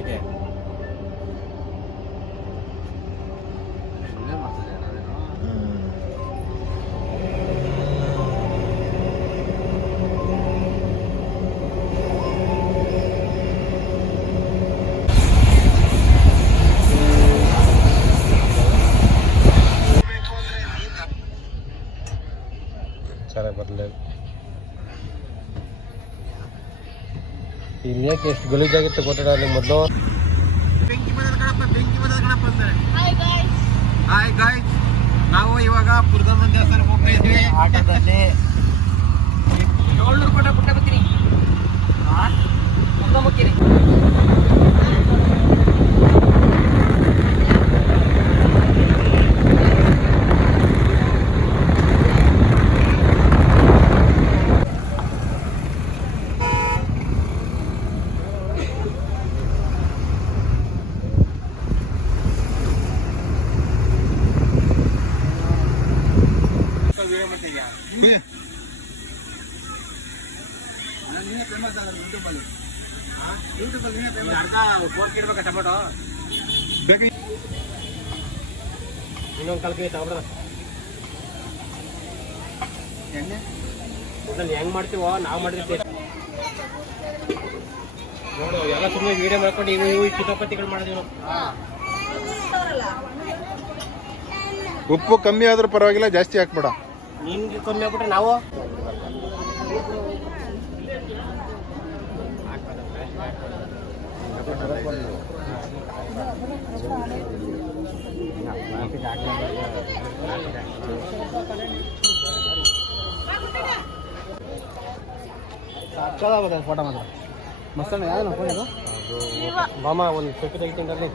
ಯಾಕೆ ಚೆನ್ನಾಗಿ ಬರಲಿಲ್ಲ. ಇಲ್ಲಿ ಯಾಕೆ ಎಷ್ಟು ಗಲೀಜಾಗಿತ್ತು ಗೊತ್ತಿಡ ಅಲ್ಲಿ ಮೊದಲು. ಹಾಯ್ ಗಾಯ್ಸ್, ನಾವು ಇವಾಗ ಪುರದಮ್ಮನ ದೇವಸ್ಥಾನಕ್ಕೆ ಹೋಗ್ತಾ ಇದ್ವಿ ಆಟೋದಲ್ಲಿ. 700 ಕೋಟ ಪುಟ್ಟ ಬರ್ತೀನಿ ಮುಕ್ಕಿರಿ. ಟೊಮೆಟೊ ಇನ್ನೊಂದು ಕಾಲ್ ಕೆಜಿ ತಗೊಬ್ರ ಎಣ್ಣೆ ಒಟ್ಟಲ್ಲಿ ಹೆಂಗ್ ಮಾಡ್ತೀವೋ ನಾವು ಮಾಡಿರ್ತೀವಿ ನೋಡು. ಎಲ್ಲ ಸುಮ್ಮನೆ ವಿಡಿಯೋ ಮಾಡ್ಕೊಂಡು ಇವು ಕಿತಾಪತಿಗಳು ಮಾಡಿದೀವಿ ನಾವು. ಉಪ್ಪು ಕಮ್ಮಿ ಆದ್ರೂ ಪರವಾಗಿಲ್ಲ, ಜಾಸ್ತಿ ಹಾಕ್ಬೇಡ. ನಿನ್ಗೆ ಕಮ್ಮಿ ಆಗ್ಬಿಟ್ರೆ ನಾವು ಫೋಟೋ ಮಾತ್ರ ಮಸ್ತ್ ಯಾವ್ದು ಫೋಟೋ ಮಾಮ ಒಂದು ಸೆಲ್ಫಿ ತೆಗಿತೀನಿ. ಸರಿ